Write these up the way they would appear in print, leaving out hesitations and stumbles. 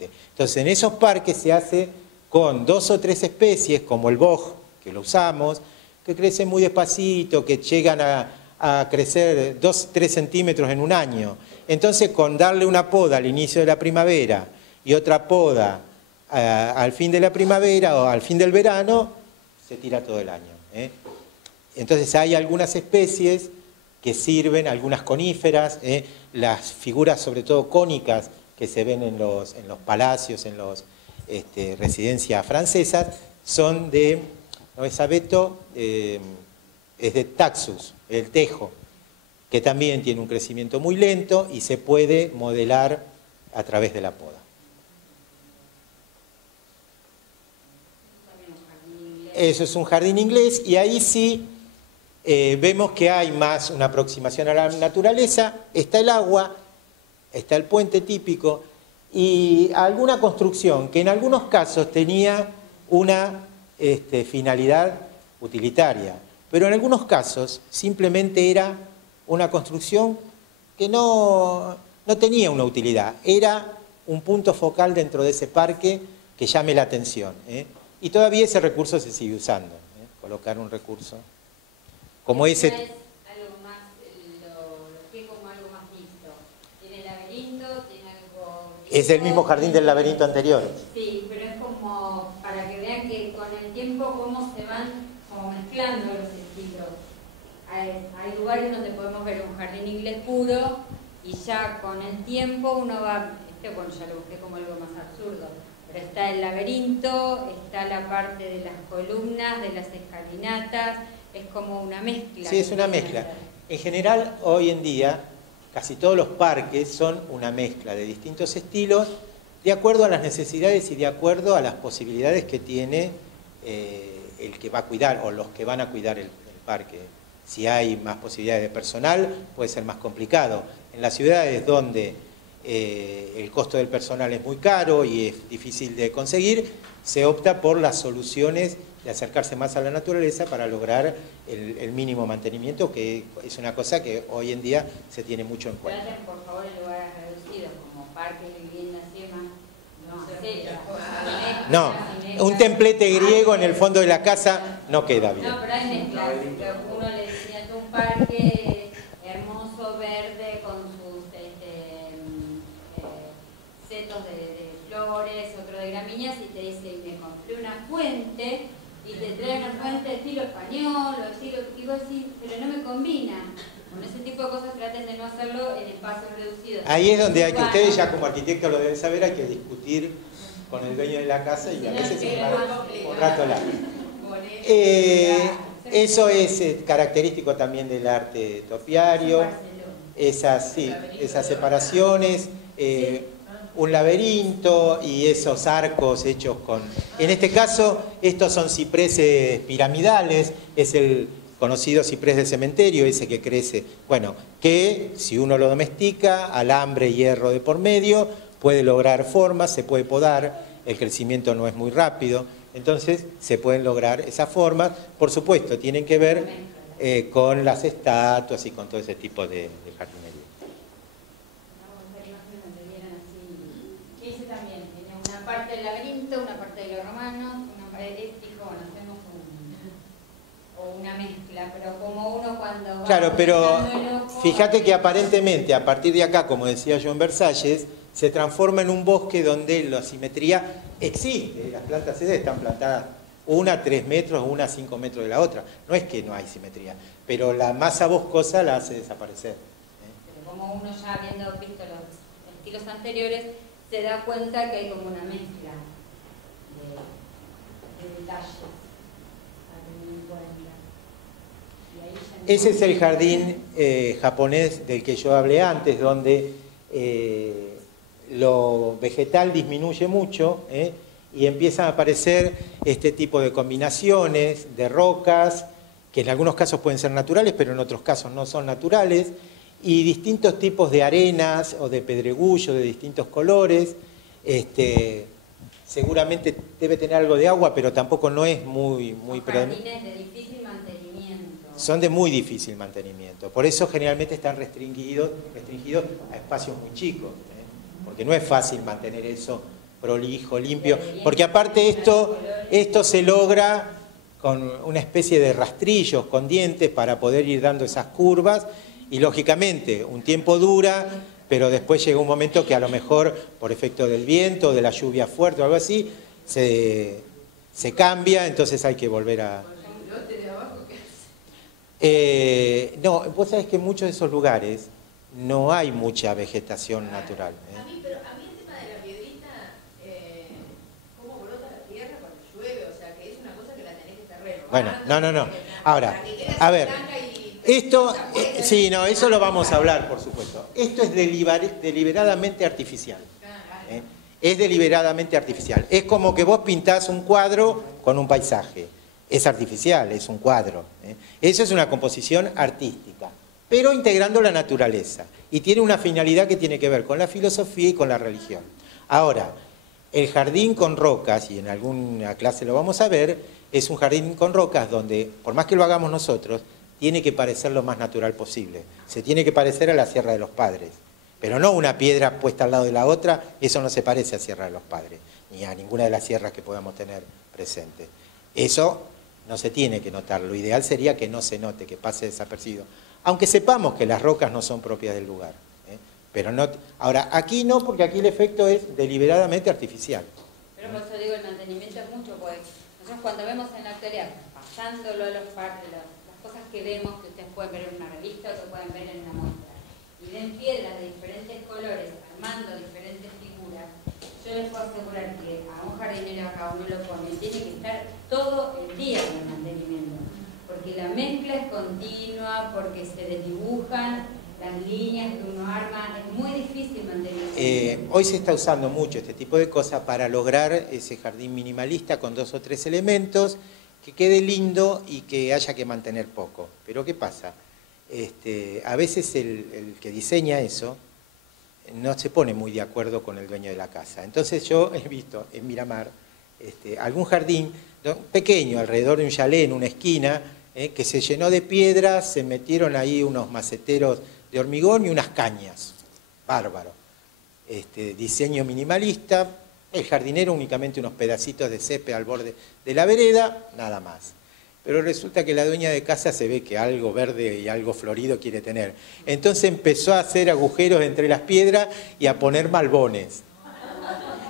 permanente. Entonces, en esos parques se hace con 2 o 3 especies, como el boj, que lo usamos, que crecen muy despacito, que llegan a crecer 2 o 3 centímetros en un año. Entonces, con darle una poda al inicio de la primavera y otra poda al fin de la primavera o al fin del verano, se tira todo el año. Entonces, hay algunas especies que sirven, algunas coníferas, las figuras sobre todo cónicas que se ven en los palacios, en las residencias francesas, son de, no es abeto, es de Taxus, el tejo, que también tiene un crecimiento muy lento y se puede modelar a través de la poda. Eso es un jardín inglés y ahí sí vemos que hay más una aproximación a la naturaleza, está el agua, está el puente típico y alguna construcción que en algunos casos tenía una finalidad utilitaria, pero en algunos casos simplemente era una construcción que no tenía una utilidad, era un punto focal dentro de ese parque que llame la atención. Y todavía ese recurso se sigue usando, colocar un recurso como ese. Es algo más, lo que como algo más visto. Tiene laberinto, tiene algo. Es el mismo jardín del laberinto anterior. Sí, pero es como para que vean que con el tiempo cómo se van como mezclando los estilos. Hay lugares donde podemos ver un jardín inglés puro y ya con el tiempo uno va, bueno, ya lo busqué como algo más absurdo. Pero está el laberinto, está la parte de las columnas, de las escalinatas, es como una mezcla. Sí, es una mezcla. En general, hoy en día, casi todos los parques son una mezcla de distintos estilos, de acuerdo a las necesidades y de acuerdo a las posibilidades que tiene el que va a cuidar o los que van a cuidar el parque. Si hay más posibilidades de personal, puede ser más complicado. En las ciudades donde el costo del personal es muy caro y es difícil de conseguir, se opta por las soluciones de acercarse más a la naturaleza para lograr el mínimo mantenimiento, que es una cosa que hoy en día se tiene mucho en cuenta. Gracias, por favor, en lugares reducidos, como parques, viviendas y demás. No, un templete griego en el fondo de la casa no queda bien. No, pero hay mezclas. Uno le decía a un parque hermoso, verde, con sus setos de flores, otro de gramíneas, y te dice, me compré una fuente, y te trae una fuente estilo español, o estilo, y vos decís, pero no me combina. Con ese tipo de cosas traten de no hacerlo en espacios reducidos. Ahí es donde hay que, ustedes ya como arquitectos lo deben saber, hay que discutir con el dueño de la casa y a veces es un rato largo. Eso es característico también del arte topiario, esas separaciones, un laberinto y esos arcos hechos con... En este caso, estos son cipreses piramidales, es el conocido ciprés del cementerio, ese que crece, bueno, que si uno lo domestica, alambre, hierro de por medio, puede lograr formas, se puede podar, el crecimiento no es muy rápido, entonces se pueden lograr esas formas, por supuesto, tienen que ver con las estatuas y con todo ese tipo de jardinería. Una parte del laberinto, una parte de los romanos, una parte dijo, bueno, hacemos una mezcla, pero como uno cuando va... Claro, pero fíjate que aparentemente, a partir de acá, como decía yo en Versalles, se transforma en un bosque donde la simetría existe. Las plantas esas están plantadas una a 3 metros, una a 5 metros de la otra. No es que no hay simetría, pero la masa boscosa la hace desaparecer. Pero como uno ya habiendo visto los estilos anteriores, se da cuenta que hay como una mezcla de detalles. Ese es el jardín japonés del que yo hablé antes, donde lo vegetal disminuye mucho y empiezan a aparecer este tipo de combinaciones de rocas, que en algunos casos pueden ser naturales, pero en otros casos no son naturales, y distintos tipos de arenas o de pedregullo de distintos colores. Seguramente debe tener algo de agua, pero tampoco no es muy jardines de difícil mantenimiento. Son de muy difícil mantenimiento. Por eso generalmente están restringidos a espacios muy chicos, porque no es fácil mantener eso prolijo, limpio, porque aparte esto se logra con una especie de rastrillos con dientes para poder ir dando esas curvas y lógicamente un tiempo dura, pero después llega un momento que a lo mejor por efecto del viento, de la lluvia fuerte o algo así, se cambia, entonces hay que volver a... No, vos sabés que en muchos de esos lugares no hay mucha vegetación natural. A mí el tema de la piedrita, cómo brota la tierra cuando llueve, o sea, que es una cosa que la tenés que estar renovando. Bueno, no. Ahora, a ver, esto, sí, no, eso lo vamos a hablar, por supuesto. Esto es deliberadamente artificial. Es deliberadamente artificial. Es como que vos pintás un cuadro con un paisaje. Es artificial, es un cuadro. Eso es una composición artística, pero integrando la naturaleza. Y tiene una finalidad que tiene que ver con la filosofía y con la religión. Ahora, el jardín con rocas, y en alguna clase lo vamos a ver, es un jardín con rocas donde, por más que lo hagamos nosotros, tiene que parecer lo más natural posible. Se tiene que parecer a la Sierra de los Padres. Pero no una piedra puesta al lado de la otra, eso no se parece a Sierra de los Padres, ni a ninguna de las sierras que podamos tener presente. Eso no se tiene que notar, lo ideal sería que no se note, que pase desapercibido. Aunque sepamos que las rocas no son propias del lugar. Pero no, ahora, aquí no, porque aquí el efecto es deliberadamente artificial. Pero por eso digo, el mantenimiento es mucho, pues nosotros cuando vemos en la actualidad, pasándolo a las cosas que vemos, que ustedes pueden ver en una revista o que pueden ver en una muestra, y ven piedras de diferentes colores, armando diferentes figuras, yo les puedo asegurar que a un jardinero acá uno lo pone, tiene que estar todo el día en el mantenimiento, porque la mezcla es continua, porque se desdibujan las líneas que uno arma, es muy difícil mantenerlo. Hoy se está usando mucho este tipo de cosas para lograr ese jardín minimalista con 2 o 3 elementos, que quede lindo y que haya que mantener poco. Pero ¿qué pasa? A veces el que diseña eso no se pone muy de acuerdo con el dueño de la casa. Entonces yo he visto en Miramar algún jardín pequeño, alrededor de un chalet, en una esquina, que se llenó de piedras, se metieron ahí unos maceteros de hormigón y unas cañas. Bárbaro. Diseño minimalista, el jardinero únicamente unos pedacitos de césped al borde de la vereda, nada más. Pero resulta que la dueña de casa se ve que algo verde y algo florido quiere tener. Entonces empezó a hacer agujeros entre las piedras y a poner malbones.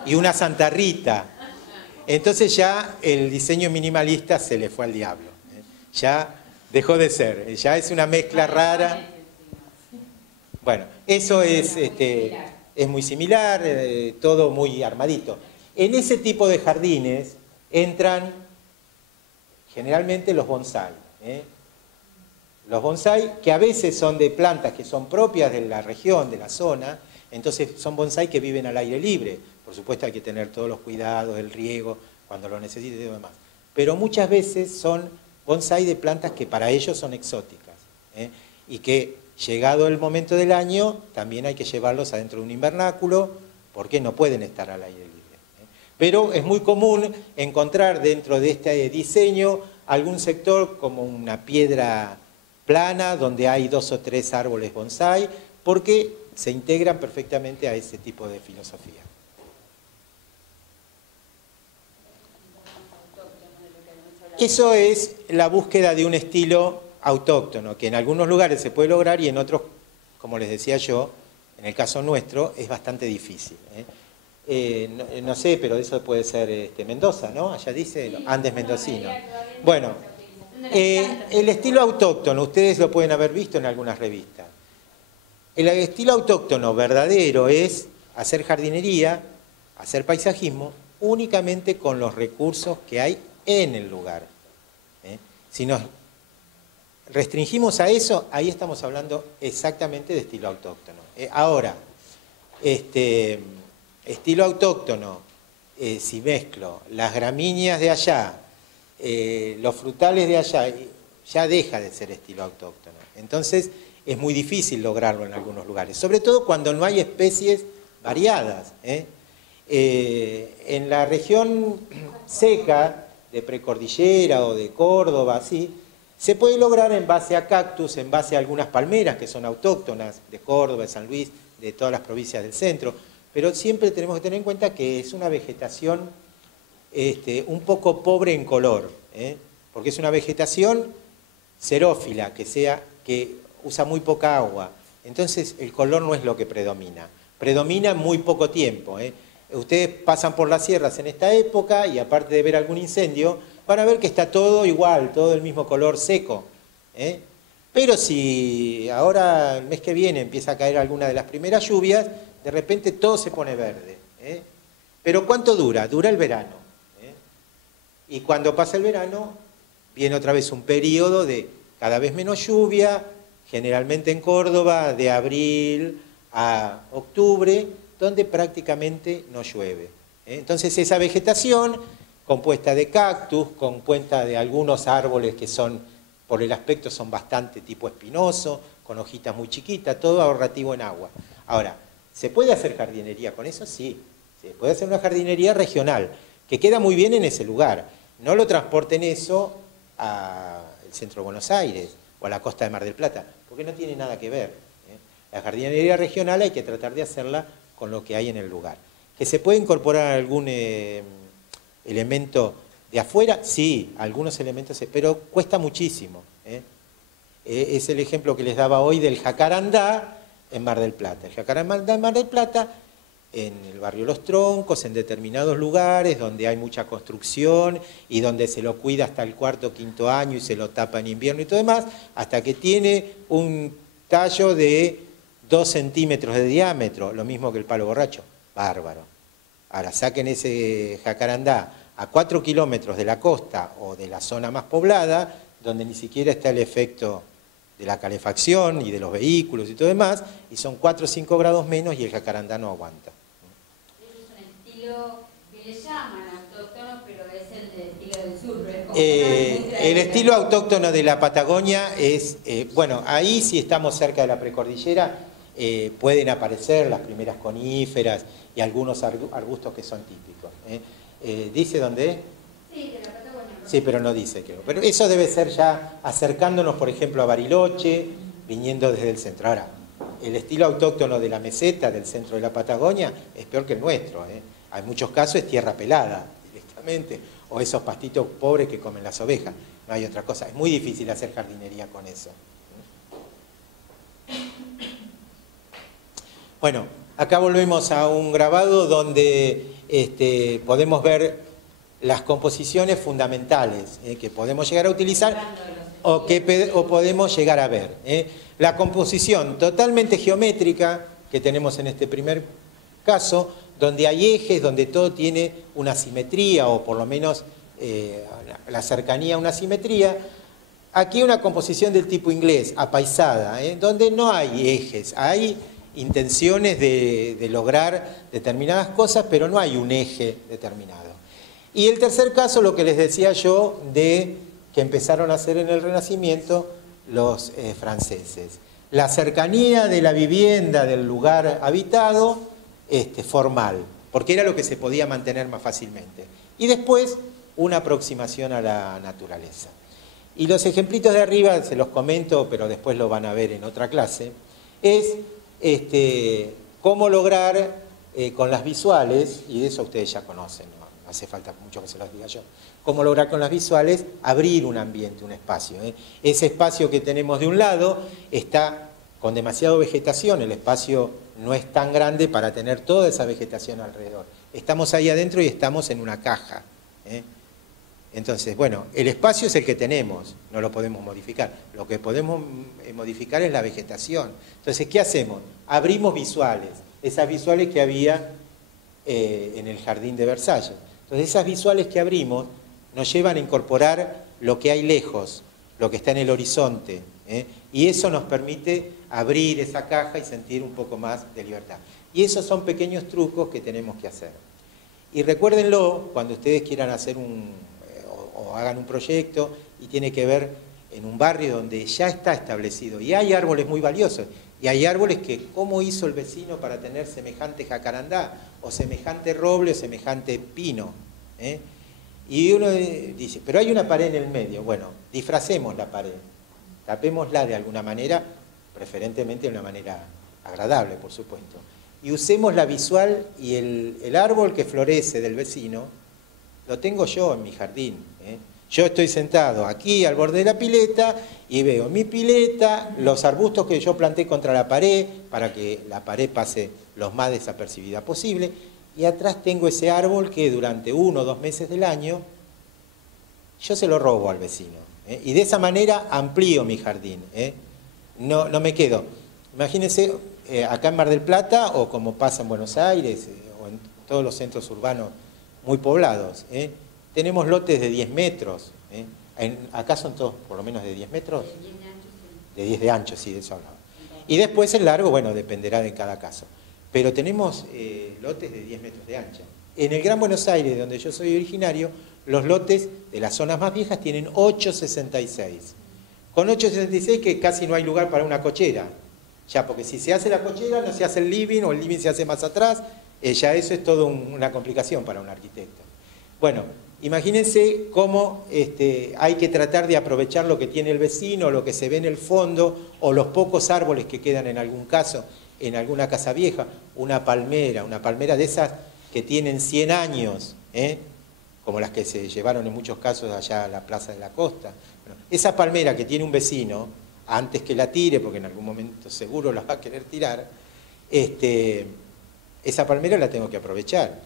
Y una Santa Rita. Entonces ya el diseño minimalista se le fue al diablo. Ya dejó de ser, ya es una mezcla rara. Bueno, eso es muy similar, todo muy armadito. En ese tipo de jardines entran generalmente los bonsái. Los bonsái que a veces son de plantas que son propias de la región, de la zona, entonces son bonsái que viven al aire libre. Por supuesto hay que tener todos los cuidados, el riego, cuando lo necesite y demás. Pero muchas veces son bonsái de plantas que para ellos son exóticas. Y que llegado el momento del año también hay que llevarlos adentro de un invernáculo porque no pueden estar al aire libre. Pero es muy común encontrar dentro de este diseño algún sector como una piedra plana donde hay 2 o 3 árboles bonsái porque se integran perfectamente a ese tipo de filosofía. Eso es la búsqueda de un estilo autóctono, que en algunos lugares se puede lograr y en otros, como les decía yo, en el caso nuestro, es bastante difícil. No sé, pero eso puede ser Mendoza, ¿no? Allá dice Andes mendocino. Bueno, el estilo autóctono, ustedes lo pueden haber visto en algunas revistas. El estilo autóctono verdadero es hacer jardinería, hacer paisajismo, únicamente con los recursos que hay en el lugar. Si nos restringimos a eso, ahí estamos hablando exactamente de estilo autóctono. Ahora, estilo autóctono, si mezclo las gramíneas de allá, los frutales de allá, ya deja de ser estilo autóctono. Entonces, es muy difícil lograrlo en algunos lugares, sobre todo cuando no hay especies variadas. En la región seca, de precordillera o de Córdoba, así, se puede lograr en base a cactus, en base a algunas palmeras que son autóctonas de Córdoba, de San Luis, de todas las provincias del centro, pero siempre tenemos que tener en cuenta que es una vegetación un poco pobre en color, porque es una vegetación xerófila, que usa muy poca agua, entonces el color no es lo que predomina, predomina muy poco tiempo. Ustedes pasan por las sierras en esta época y aparte de ver algún incendio, van a ver que está todo igual, todo el mismo color seco. Pero si ahora el mes que viene empieza a caer alguna de las primeras lluvias, de repente todo se pone verde. Pero ¿cuánto dura? Dura el verano. Y cuando pasa el verano, viene otra vez un periodo de cada vez menos lluvia, generalmente en Córdoba, de abril a octubre, donde prácticamente no llueve. Entonces esa vegetación, compuesta de cactus, compuesta de algunos árboles que son, por el aspecto, son bastante tipo espinoso, con hojitas muy chiquitas, todo ahorrativo en agua. Ahora, ¿se puede hacer jardinería con eso? Sí, se puede hacer una jardinería regional, que queda muy bien en ese lugar. No lo transporten eso al centro de Buenos Aires o a la costa de Mar del Plata, porque no tiene nada que ver. La jardinería regional hay que tratar de hacerla con lo que hay en el lugar. ¿Que se puede incorporar algún elemento de afuera? Sí, algunos elementos, pero cuesta muchísimo. Es el ejemplo que les daba hoy del jacarandá en Mar del Plata. El jacarandá en Mar del Plata, en el barrio Los Troncos, en determinados lugares donde hay mucha construcción y donde se lo cuida hasta el cuarto o quinto año y se lo tapa en invierno y todo demás, hasta que tiene un tallo de 2 centímetros de diámetro, lo mismo que el palo borracho. Bárbaro. Ahora saquen ese jacarandá a 4 kilómetros de la costa o de la zona más poblada, donde ni siquiera está el efecto de la calefacción y de los vehículos y todo demás, y son 4 o 5 grados menos y el jacarandá no aguanta. Es un estilo que le llaman autóctono, pero es el estilo del sur. El estilo autóctono de la Patagonia es, bueno, ahí si estamos cerca de la precordillera, pueden aparecer las primeras coníferas y algunos arbustos que son típicos. ¿Dice dónde es? Sí, de la Patagonia. Sí, pero no dice, creo. Pero eso debe ser ya acercándonos, por ejemplo, a Bariloche, viniendo desde el centro. Ahora, el estilo autóctono de la meseta, del centro de la Patagonia, es peor que el nuestro. Hay muchos casos es tierra pelada, directamente, o esos pastitos pobres que comen las ovejas. No hay otra cosa. Es muy difícil hacer jardinería con eso. Bueno, acá volvemos a un grabado donde podemos ver las composiciones fundamentales que podemos llegar a utilizar o podemos llegar a ver. La composición totalmente geométrica que tenemos en este primer caso, donde hay ejes, donde todo tiene una simetría o por lo menos la cercanía a una simetría. Aquí una composición del tipo inglés, apaisada, donde no hay ejes, hay intenciones de lograr determinadas cosas, pero no hay un eje determinado. Y el tercer caso, lo que les decía yo, de que empezaron a hacer en el Renacimiento los franceses. La cercanía de la vivienda, del lugar habitado, formal, porque era lo que se podía mantener más fácilmente. Y después, una aproximación a la naturaleza. Y los ejemplitos de arriba, se los comento, pero después lo van a ver en otra clase, es cómo lograr con las visuales, y de eso ustedes ya conocen, no hace falta mucho que se los diga yo, cómo lograr con las visuales abrir un ambiente, un espacio. Ese espacio que tenemos de un lado está con demasiada vegetación, el espacio no es tan grande para tener toda esa vegetación alrededor. Estamos ahí adentro y estamos en una caja. Entonces, bueno, el espacio es el que tenemos, no lo podemos modificar. Lo que podemos modificar es la vegetación. Entonces, ¿qué hacemos? Abrimos visuales, esas visuales que había en el jardín de Versalles. Entonces, esas visuales que abrimos nos llevan a incorporar lo que hay lejos, lo que está en el horizonte, y eso nos permite abrir esa caja y sentir un poco más de libertad. Y esos son pequeños trucos que tenemos que hacer. Y recuérdenlo cuando ustedes quieran hacer o hagan un proyecto y tiene que ver en un barrio donde ya está establecido y hay árboles muy valiosos y hay árboles que cómo hizo el vecino para tener semejante jacarandá o semejante roble o semejante pino, y uno dice, pero hay una pared en el medio. Bueno, disfracemos la pared, tapémosla de alguna manera, preferentemente de una manera agradable, por supuesto, y usemos la visual y el árbol que florece del vecino, lo tengo yo en mi jardín. Yo estoy sentado aquí al borde de la pileta y veo mi pileta, los arbustos que yo planté contra la pared, para que la pared pase lo más desapercibida posible, y atrás tengo ese árbol que durante 1 o 2 meses del año yo se lo robo al vecino. Y de esa manera amplío mi jardín. No me quedo. Imagínense, acá en Mar del Plata, o como pasa en Buenos Aires, o en todos los centros urbanos muy poblados, tenemos lotes de 10 metros. Acá son todos por lo menos de 10 metros. De 10 de ancho, sí. De 10 de ancho, sí, de eso hablaba. Y después el largo, bueno, dependerá de cada caso. Pero tenemos lotes de 10 metros de ancha. En el Gran Buenos Aires, donde yo soy originario, los lotes de las zonas más viejas tienen 8,66. Con 8,66 que casi no hay lugar para una cochera. Ya, porque si se hace la cochera, no se hace el living, o el living se hace más atrás, ya eso es todo una complicación para un arquitecto. Bueno, imagínense cómo hay que tratar de aprovechar lo que tiene el vecino, lo que se ve en el fondo, o los pocos árboles que quedan en algún caso, en alguna casa vieja, una palmera de esas que tienen 100 años, como las que se llevaron en muchos casos allá a la Plaza de la Costa. Bueno, esa palmera que tiene un vecino, antes que la tire, porque en algún momento seguro la va a querer tirar, esa palmera la tengo que aprovechar.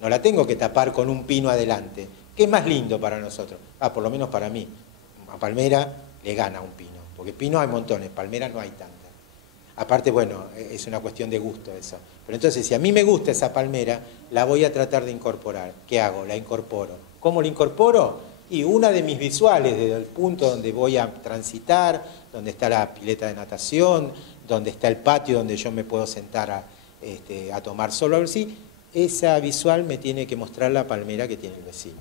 No la tengo que tapar con un pino adelante. ¿Qué es más lindo para nosotros? Por lo menos para mí. A palmera le gana un pino, porque pinos hay montones, palmeras no hay tantas. Aparte, bueno, es una cuestión de gusto eso. Pero entonces, si a mí me gusta esa palmera, la voy a tratar de incorporar. ¿Qué hago? La incorporo. ¿Cómo la incorporo? Y una de mis visuales, desde el punto donde voy a transitar, donde está la pileta de natación, donde está el patio donde yo me puedo sentar a tomar sol o algo así, esa visual me tiene que mostrar la palmera que tiene el vecino.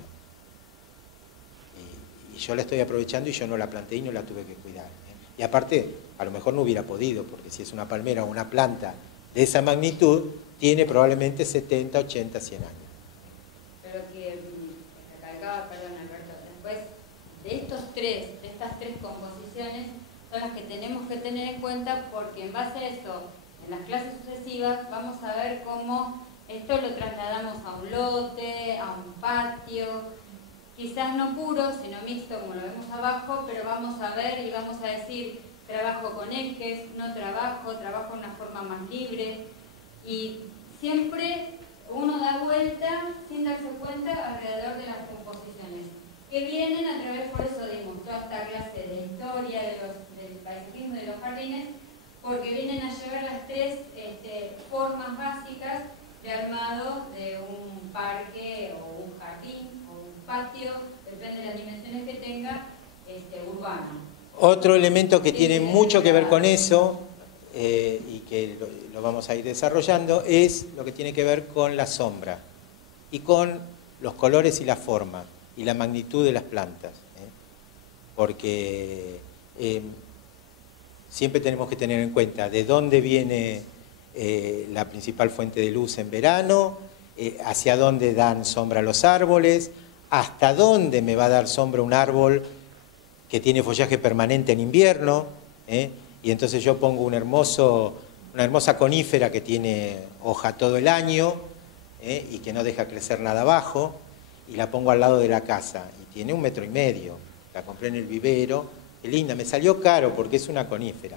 Y yo la estoy aprovechando y yo no la planté y no la tuve que cuidar. Y aparte, a lo mejor no hubiera podido, porque si es una palmera o una planta de esa magnitud, tiene probablemente 70, 80, 100 años. Pero que recalcaba, perdón Alberto, después de estas tres composiciones son las que tenemos que tener en cuenta, porque en base a eso, en las clases sucesivas, vamos a ver cómo esto lo trasladamos a un lote, a un patio, quizás no puro, sino mixto como lo vemos abajo, pero vamos a ver y vamos a decir, trabajo con ejes, no trabajo de una forma más libre, y siempre uno da vuelta sin darse cuenta alrededor de las composiciones, que vienen a través, por eso dimos toda esta clase de historia del paisajismo de los jardines, porque vienen a llevar las tres formas básicas de armado de un parque o un jardín o un patio, depende de las dimensiones que tenga, urbano. Otro elemento que tiene mucho que ver con eso, y que lo vamos a ir desarrollando, es lo que tiene que ver con la sombra y con los colores y la forma y la magnitud de las plantas. Porque siempre tenemos que tener en cuenta de dónde viene la principal fuente de luz en verano, hacia dónde dan sombra los árboles, hasta dónde me va a dar sombra un árbol que tiene follaje permanente en invierno, y entonces yo pongo una hermosa conífera que tiene hoja todo el año, y que no deja crecer nada abajo, y la pongo al lado de la casa, y tiene 1,5 metros, la compré en el vivero, qué linda, me salió caro porque es una conífera,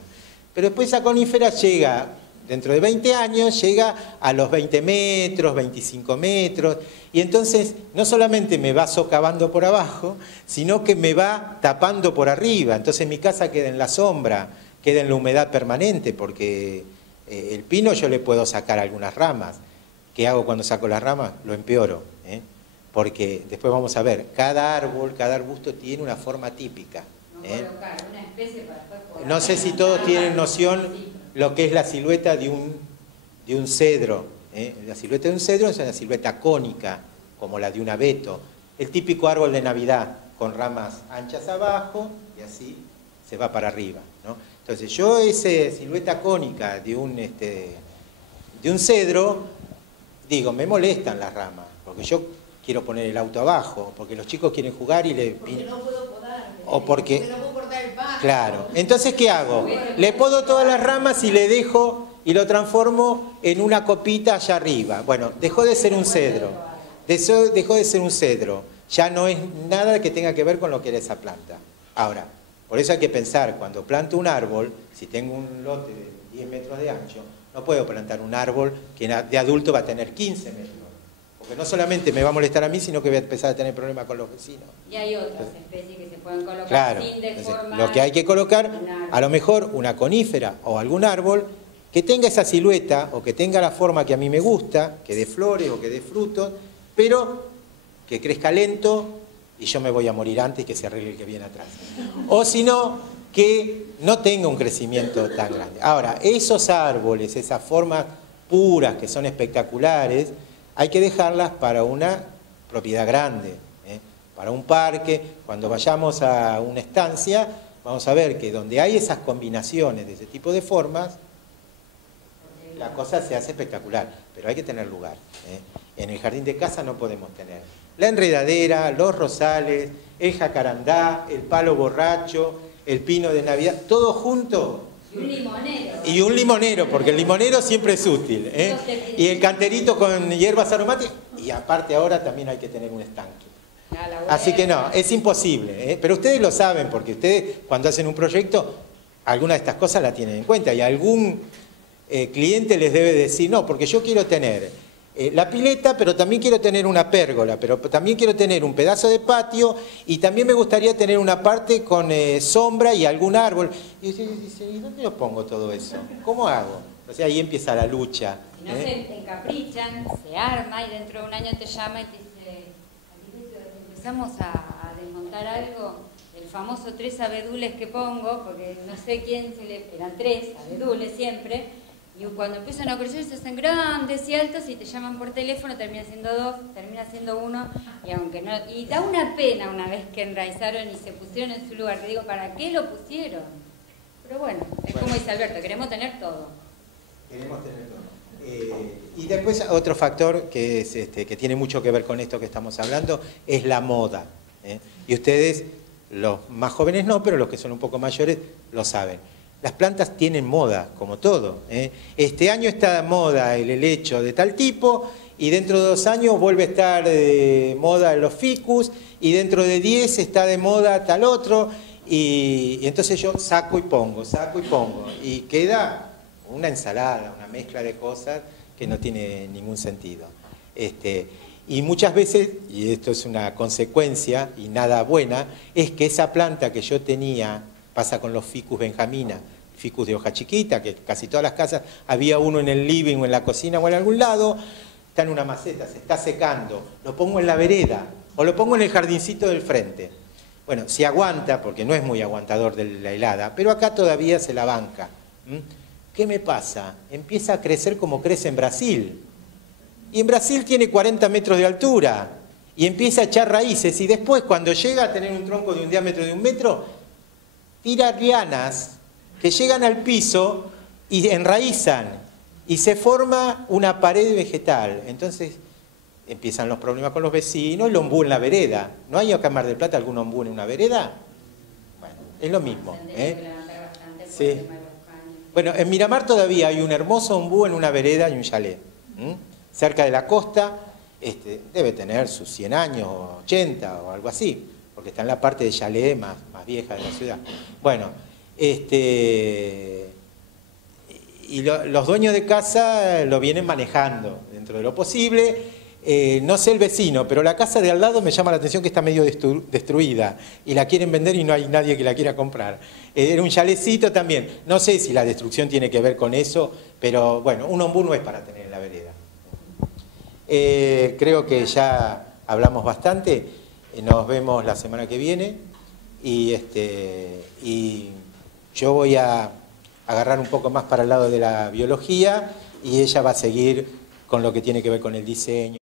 pero después esa conífera llega, dentro de 20 años, llega a los 20 metros, 25 metros, y entonces no solamente me va socavando por abajo, sino que me va tapando por arriba. Entonces mi casa queda en la sombra, queda en la humedad permanente, porque el pino yo le puedo sacar algunas ramas. ¿Qué hago cuando saco las ramas? Lo empeoro, porque después vamos a ver, cada árbol, cada arbusto tiene una forma típica. Colocar una especie para después poder... No sé si todos tienen noción lo que es la silueta de un cedro. La silueta de un cedro es una silueta cónica, como la de un abeto. El típico árbol de Navidad, con ramas anchas abajo y así se va para arriba, ¿no? Entonces yo esa silueta cónica de un cedro, digo, me molestan las ramas, porque yo quiero poner el auto abajo, porque los chicos quieren jugar y le... Porque no puedo podar. O porque... no puedo cortar el pasto. Claro. Entonces, ¿qué hago? Le podo todas las ramas y le dejo y lo transformo en una copita allá arriba. Bueno, dejó de ser un cedro. Dejó de ser un cedro. Ya no es nada que tenga que ver con lo que era esa planta. Ahora, por eso hay que pensar, cuando planto un árbol, si tengo un lote de 10 metros de ancho, no puedo plantar un árbol que de adulto va a tener 15 metros. Porque no solamente me va a molestar a mí, sino que voy a empezar a tener problemas con los vecinos. Y hay otras especies que se pueden colocar, claro, sin deformar. Lo que hay que colocar, a lo mejor una conífera o algún árbol que tenga esa silueta o que tenga la forma que a mí me gusta, que dé flores o que dé frutos, pero que crezca lento y yo me voy a morir antes y que se arregle el que viene atrás. O si no, que no tenga un crecimiento tan grande. Ahora, esos árboles, esas formas puras que son espectaculares, hay que dejarlas para una propiedad grande, para un parque. Cuando vayamos a una estancia, vamos a ver que donde hay esas combinaciones de ese tipo de formas, la cosa se hace espectacular, pero hay que tener lugar. En el jardín de casa no podemos tener la enredadera, los rosales, el jacarandá, el palo borracho, el pino de Navidad, todo junto. Y un limonero. Y un limonero, porque el limonero siempre es útil. Y el canterito con hierbas aromáticas. Y aparte ahora también hay que tener un estanque. Así que no, es imposible. Pero ustedes lo saben, porque ustedes cuando hacen un proyecto, alguna de estas cosas la tienen en cuenta. Y algún cliente les debe decir, no, porque yo quiero tener la pileta, pero también quiero tener una pérgola, pero también quiero tener un pedazo de patio y también me gustaría tener una parte con sombra y algún árbol. Y usted dice, ¿y dónde lo pongo todo eso? ¿Cómo hago? O sea, ahí empieza la lucha. Si no se encaprichan, se arma y dentro de un año te llama y te dice, empezamos a desmontar algo, el famoso 3 abedules que pongo, porque no sé quién eran 3 abedules siempre. Y cuando empiezan a crecer se hacen grandes y altos y te llaman por teléfono, termina siendo 2, termina siendo 1, y aunque no, y da una pena una vez que enraizaron y se pusieron en su lugar, te digo, ¿para qué lo pusieron? Pero bueno, es como dice Alberto, queremos tener todo. Queremos tener todo. Y después otro factor que, es, que tiene mucho que ver con esto que estamos hablando, es la moda. Y ustedes, los más jóvenes no, pero los que son un poco mayores, lo saben. Las plantas tienen moda, como todo. Este año está de moda el helecho de tal tipo, y dentro de 2 años vuelve a estar de moda los ficus, y dentro de 10 está de moda tal otro, y entonces yo saco y pongo, y queda una ensalada, una mezcla de cosas que no tiene ningún sentido. Y muchas veces, y esto es una consecuencia y nada buena, es que esa planta que yo tenía, pasa con los ficus benjamina, ficus de hoja chiquita, que casi todas las casas había uno en el living o en la cocina o en algún lado, está en una maceta, se está secando, lo pongo en la vereda o lo pongo en el jardincito del frente. Bueno, si aguanta, porque no es muy aguantador de la helada, pero acá todavía se la banca. ¿Qué me pasa? Empieza a crecer como crece en Brasil. Y en Brasil tiene 40 metros de altura y empieza a echar raíces, y después cuando llega a tener un tronco de un diámetro de 1 metro, tira lianas que llegan al piso y enraizan y se forma una pared vegetal. Entonces empiezan los problemas con los vecinos, el ombú en la vereda. ¿No hay acá en Mar del Plata algún ombú en una vereda? Bueno, es lo mismo. Sí. Bueno, en Miramar todavía hay un hermoso ombú en una vereda y un chalet. Cerca de la costa, debe tener sus 100 años, o 80 o algo así, porque está en la parte de chalet más vieja de la ciudad. Bueno, y los dueños de casa lo vienen manejando dentro de lo posible. No sé el vecino, pero la casa de al lado me llama la atención que está medio destruida y la quieren vender y no hay nadie que la quiera comprar. Era un chalecito también. No sé si la destrucción tiene que ver con eso, pero bueno, un ombú no es para tener en la vereda. Creo que ya hablamos bastante. Nos vemos la semana que viene. Y yo voy a agarrar un poco más para el lado de la biología y ella va a seguir con lo que tiene que ver con el diseño.